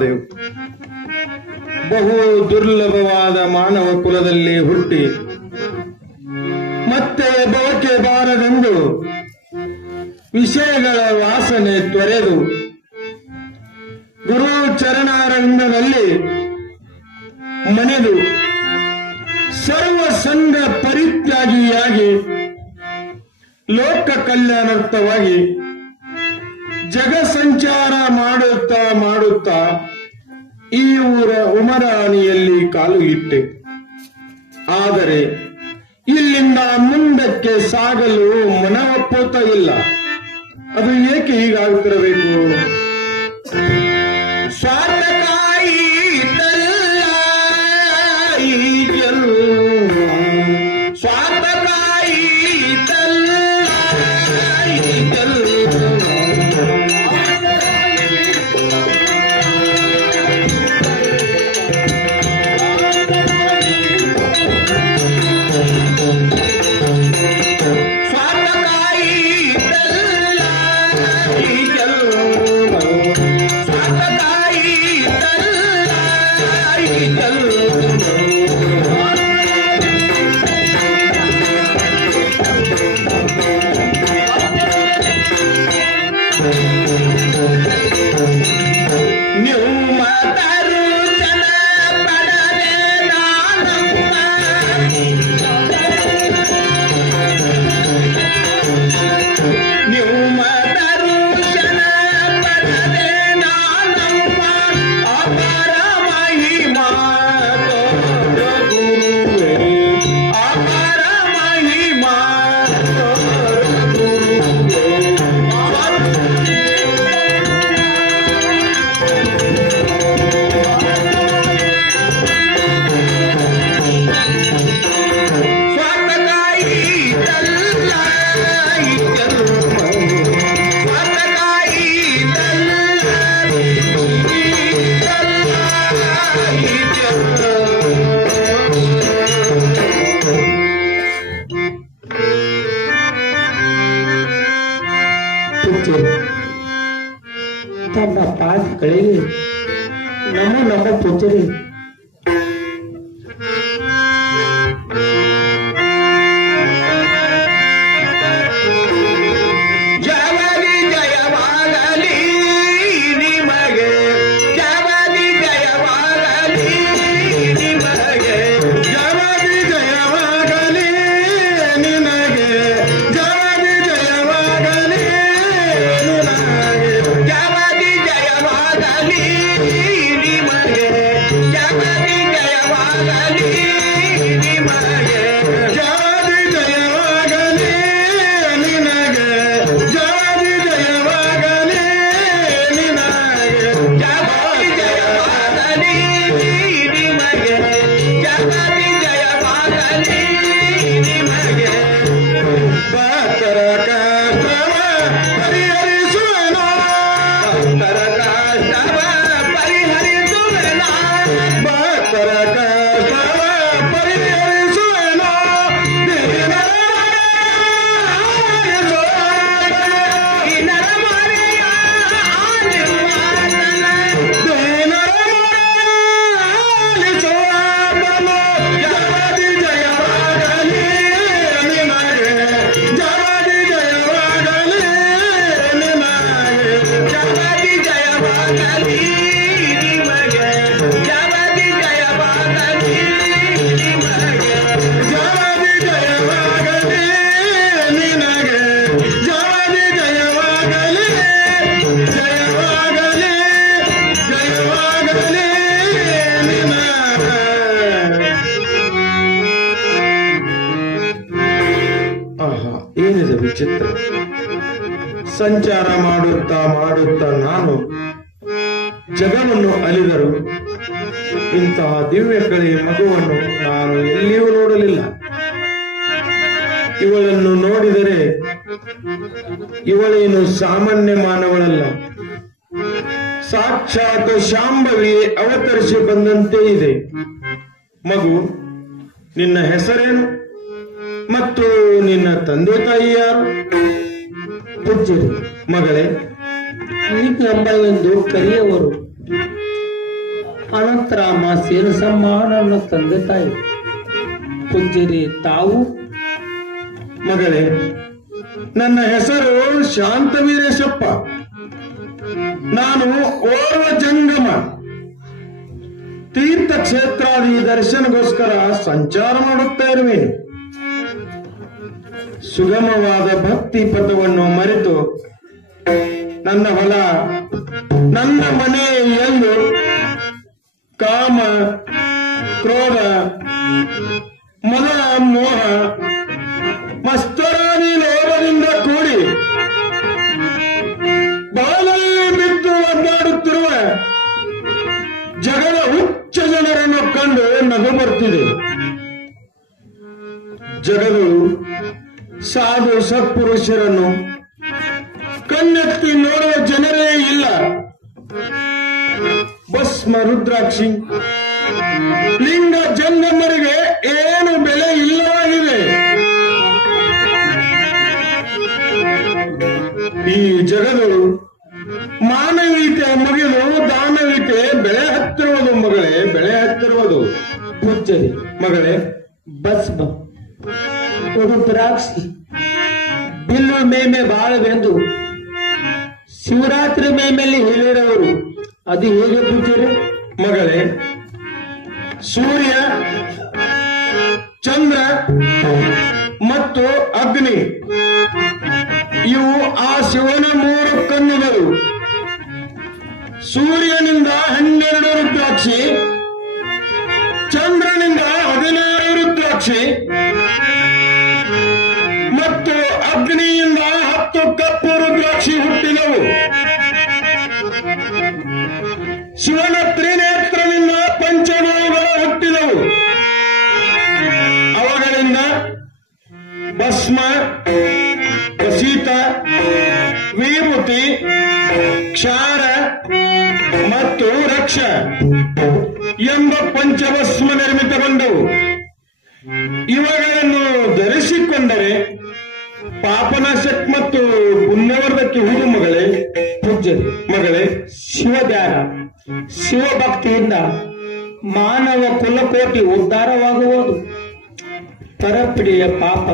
ಮಹಾದೇವ್ ಬಹು ದುರ್ಲಭವಾದ ಮಾನವ ಕುಲದಲ್ಲಿ ಹುಟ್ಟಿ ಮತ್ತೆ ಬಯಕೆ ಬಾರದೆಂದು ವಿಷಯಗಳ ವಾಸನೆ ತೊರೆದು ಗುರು ಚರಣಾರವಿಂದದಲ್ಲಿ ಮನೆದು ಸರ್ವ ಸಂಘ ಪರಿತ್ಯಾಗಿಯಾಗಿ ಲೋಕ ಕಲ್ಯಾಣಾರ್ಥವಾಗಿ ಜಗ ಸಂಚಾರ ಮಾಡುತ್ತಾ ಈ ಊರ ಉಮರಾಣಿಯಲ್ಲಿ ಕಾಲು ಇಟ್ಟೆ. ಆದರೆ ಇಲ್ಲಿಂದ ಮುಂದಕ್ಕೆ ಸಾಗಲು ಮನವೊಪ್ಪುತ್ತ ಇಲ್ಲ. ಅದು ಏಕೆ ಹೀಗಾಗುತ್ತಿರಬೇಕು? ಸ್ವಾರ್ಥಕಾಯಿ ಸ್ವಾರ್ಥಕಾಯಿ ತನ್ನ ಪಾದಗಳಿಗೆ ನಮ್ಮ ಪುತ್ರಿ ಏನಿದೆ ವಿಚಿತ್ರ. ಸಂಚಾರ ಮಾಡುತ್ತಾ ನಾನು ಜಗವನ್ನು ಅಲಿದರು ಇಂತಹ ದಿವ್ಯ ಕಳೆ ಮಗುವನ್ನು ನಾನು ಎಲ್ಲಿಯೂ ನೋಡಲಿಲ್ಲ. ಇವಳನ್ನು ನೋಡಿದರೆ ಇವಳೇನು ಸಾಮಾನ್ಯ ಮಾನವಳಲ್ಲ, ಸಾಕ್ಷಾತ್ ಶಾಂಭವಿ ಅವತರಿಸಿ ಬಂದಂತೆ ಇದೆ. ಮಗು, ನಿನ್ನ ಹೆಸರೇನು ಮತ್ತು ನಿನ್ನ ತಂದೆ ತಾಯಿ ಯಾರು? ಪೂಜ್ಯರು, ಮಗಳೇ, ಈ ಎಂಬ ಎಂದು ಕರೆಯುವರು. ಅನಂತರಾಮ ಸೇನಸಮ್ಮ ನನ್ನ ತಂದೆ ತಾಯಿ. ಪೂಜ್ಯರೇ, ತಾವು? ಮಗಳೇ, ನನ್ನ ಹೆಸರು ಶಾಂತವೀರೇಶಪ್ಪ. ನಾನು ಓರ್ವ ಜಂಗಮ. ತೀರ್ಥಕ್ಷೇತ್ರಾದಿ ದರ್ಶನಗೋಸ್ಕರ ಸಂಚಾರ ಮಾಡುತ್ತಾ ಇರುವೆನು. ಸುಗಮವಾದ ಭಕ್ತಿ ಪಥವನ್ನು ಮರೆತು ನನ್ನ ಹೊಲ, ನನ್ನ ಮನೆ ಎಂದು ಕಾಮ, ಕ್ರೋಧ, ಮದ, ಮೋಹ, ಮಸ್ತರಾದಿ ಲೋಭದಿಂದ ಕೂಡಿ ಬಾಲಲ್ಲಿ ಬಿದ್ದು ಒದ್ದಾಡುತ್ತಿರುವ ಜಗದ ಹುಚ್ಚ ಜನರನ್ನು ಕಂಡು ನಗು ಬರ್ತಿದೆ. ಜಗದು ಸಾಧು ಸತ್ಪುರುಷರನ್ನು ಕಣ್ಣೆತ್ತಿ ನೋಡುವ ಜನರೇ ಇಲ್ಲ. ಭಸ್ಮ, ರುದ್ರಾಕ್ಷಿ, ಲಿಂಗ ಜಂಗಮರಿಗೆ ಏನು ಬೆಲೆ ಇಲ್ಲವಾಗಿದೆ. ಈ ಜಗದು ಮಾನವೀಯತೆ ಮುಗಿದು ದಾನವೀಯತೆ ಬೆಳೆ ಹತ್ತಿರುವುದು ಮಗಳೇ, ಬೆಳೆ ಹತ್ತಿರುವುದು. ಪೂಜ್ಯರೇ, ಮಗಳೇ, ಭಸ್ಮ, ರುದ್ರಾಕ್ಷಿ, ಬಿಲ್ಲು ಮೇಮೆ ಬಾಳವೆಂದು ಶಿವರಾತ್ರಿ ಮೇಮೆಯಲ್ಲಿ ಹೇಳಿರವರು ಅದು ಹೇಗೆ ಪೂಜ್ಯರೇ? ಮಗಳೇ, ಸೂರ್ಯ, ಚಂದ್ರ ಮತ್ತು ಅಗ್ನಿ ಇವು ಆ ಶಿವನ 3 ಕಣ್ಣುಗಳು. ಸೂರ್ಯನಿಂದ 12 ರುದ್ರಾಕ್ಷಿ, ಚಂದ್ರನಿಂದ 16 ರುದ್ರಾಕ್ಷಿ ಮತ್ತು ಅಗ್ನಿಯಿಂದ 10 ಕಪ್ಪು ರುದ್ರಾಕ್ಷಿ ಹುಟ್ಟಿದವು. ಶಿವನ ತ್ರಿನೇತ್ರನಿಂದ ಪಂಚಭೂತಗಳು ಹುಟ್ಟಿದವು. ಅವುಗಳಿಂದ ಭಸ್ಮ, ಕಸೀತ, ವಿಭೂತಿ, ಕ್ಷಾರ ಮತ್ತು ರಕ್ಷ ಎಂಬ ಪಂಚಭಸ್ಮ ನಿರ್ಮಿತಗೊಂಡವು. ಇವುಗಳನ್ನು ಧರಿಸಿಕೊಂಡರೆ ಪಾಪನಾಶಕ್ ಮತ್ತು ಪುಣ್ಯವರ್ಧಕ್ಕೆ ಹೂವು. ಮಗಳೇ, ಪೂಜ್ಯರೇ, ಮಗಳೇ, ಶಿವಧ್ಯಾನ, ಶಿವಭಕ್ತಿಯಿಂದ ಮಾನವ ಕುಲಕೋಟಿ ಉದ್ಧಾರವಾಗುವುದು. ಪರಪಿಡಿಯ ಪಾಪ,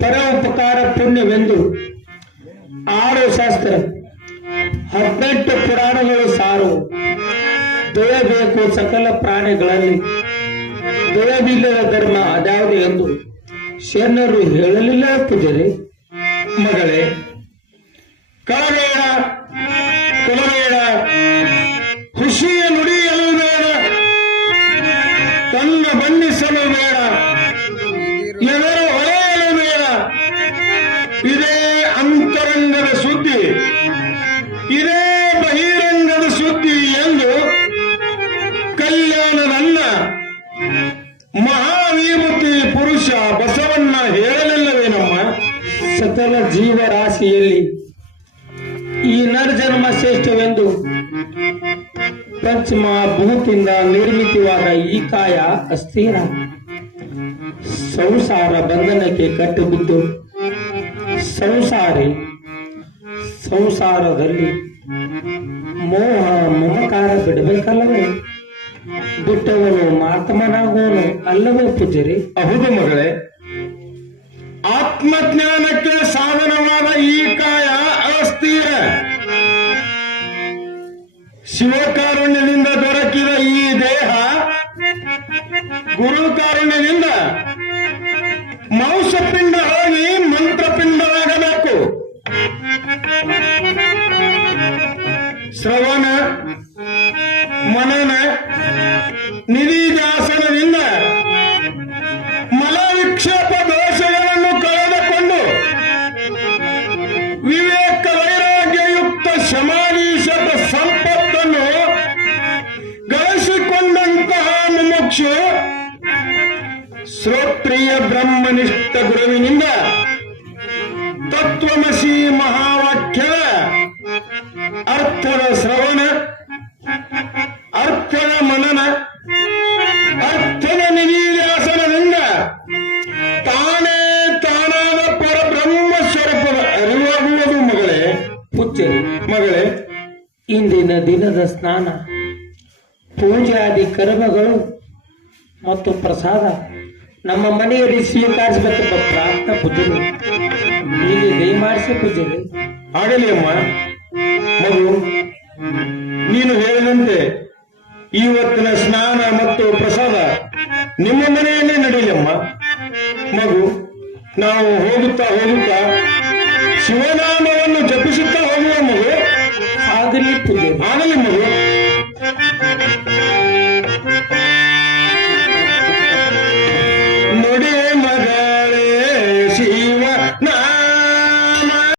ಪರ ಉಪಕಾರ ಪುಣ್ಯವೆಂದು 6 ಶಾಸ್ತ್ರ, 18 ಪುರಾಣಗಳು ಸಾರು. ದಯಬೇಕು ಸಕಲ ಪ್ರಾಣಿಗಳಲ್ಲಿ, ದಯವಿಲ್ಲದ ಧರ್ಮ ಅದ್ಯಾವುದು ಎಂದು ಶರಣರು ಹೇಳಲಿಲ್ಲ ಪೂಜರೆ? ಮಗಳೇ, ಕಳಬೇಡ, ಕೊಲಬೇಡ, ಖುಷಿಯ ನುಡಿಯಲು ಬೇಡ, ತನ್ನ ಬಣ್ಣಿಸಲು ಬೇಡ, ಎವರು ಹೊಳೆಯಲು ಬೇಡ. ಇದೇ ಅಂತರಂಗದ ಸುದ್ದಿ, ಇದೇ ಬಹಿರಂಗದ ಸುದ್ದಿ ಎಂದು ಕಲ್ಯಾಣದನ್ನ ಮಹಾವಿಭೂತಿ ಪುರುಷ ಬಸವಣ್ಣ ಹೇಳಲಿಲ್ಲವೇನಮ್ಮ? ಸಕಲ ಜೀವರಾಶಿಯಲ್ಲಿ ಈ ನರಜನ್ಮ ಶ್ರೇಷ್ಠವೆಂದು ಪಂಚಮಭೂತಿಯಿಂದ ನಿರ್ಮಿತವಾದ ಈ ಕಾಯ ಅಸ್ಥಿರ. ಸಂಸಾರ ಬಂಧನಕ್ಕೆ ಕಟ್ಟಿಬಿದ್ದು ಸಂಸಾರದಲ್ಲಿ ಮೋಹ ಮಮಕಾರ ಬಿಡಬೇಕಲ್ಲವೇ? ಬಿಟ್ಟವನು ಮಾತಮನಾಗುವನು ಅಲ್ಲವೇ ಪೂಜರಿ? ಹೌದು ಮಗಳೇ, ಆತ್ಮಜ್ಞಾನಕ್ಕೆ ಸಾಧನವಾದ ಈ ಕಾಯ ಅಸ್ಥಿರ. ಶಿವಕಾರುಣ್ಯದಿಂದ ದೊರಕಿದ ಈ ದೇಹ ಗುರುಕಾರುಣ್ಯದಿಂದ ಮಾಂಸಪಿಂಡ ಹೋಗಿ ಮಂತ್ರಪಿಂಡವಾಗಬೇಕು. ಶ್ರವಣ, ಮನನ, ನಿಧಿಧ್ಯಾಸನದಿಂದ ಮಲವಿಕ್ಷೇಪ ದೋಷಗಳನ್ನು ಕಳೆದುಕೊಂಡು ವಿವೇಕ ವೈರಾಗ್ಯಯುಕ್ತ ಸಮಾಧೀಶದ ಸಂಪತ್ತನ್ನು ಗಳಿಸಿಕೊಂಡಂತಹ ಮುಮುಕ್ಷು ಶ್ರೋತ್ರಿಯ ಬ್ರಹ್ಮನಿಷ್ಠ ಗುರುವಿನಿಂದ ತತ್ವಮಸಿ ಮಹಾವಾಕ್ಯದ ಅರ್ಥದ ಶ್ರವಣ, ಅರ್ಥದ ಮನನ, ಅರ್ಥದ ನಿಧಿಧ್ಯಾಸನದಿಂದ ತಾನೇ ತಾನಾದ ಪರಬ್ರಹ್ಮ ಸ್ವರೂಪದ ಅರಿವಾಗುವುದು. ಮಗಳೇ, ಪೂಜ್ಯರಿ, ಮಗಳೇ, ಇಂದಿನ ದಿನದ ಸ್ನಾನ ಪೂಜಾದಿ ಕರ್ಮಗಳು ಮತ್ತು ಪ್ರಸಾದ ನಮ್ಮ ಮನೆಯಲ್ಲಿ ಸ್ವೀಕರಿಸಬೇಕೆಂಬ ಪ್ರಾರ್ಥನಾ ಪೂಜೆಗೆ ಹೀಗೆ ದಯಮಾಡಿಸಿ ಪೂಜೆಗೆ. ಆಗಲಿ ಅಮ್ಮ. ಮಗು, ನೀನು ಹೇಳಿದಂತೆ ಇವತ್ತಿನ ಸ್ನಾನ ಮತ್ತು ಪ್ರಸಾದ ನಿಮ್ಮ ಮನೆಯಲ್ಲೇ ನಡೆಯಮ್ಮ. ಮಗು, ನಾವು ಹೋಗುತ್ತಾ ಹೋಗುತ್ತಾ ಶಿವನಾಮವನ್ನು ಜಪಿಸ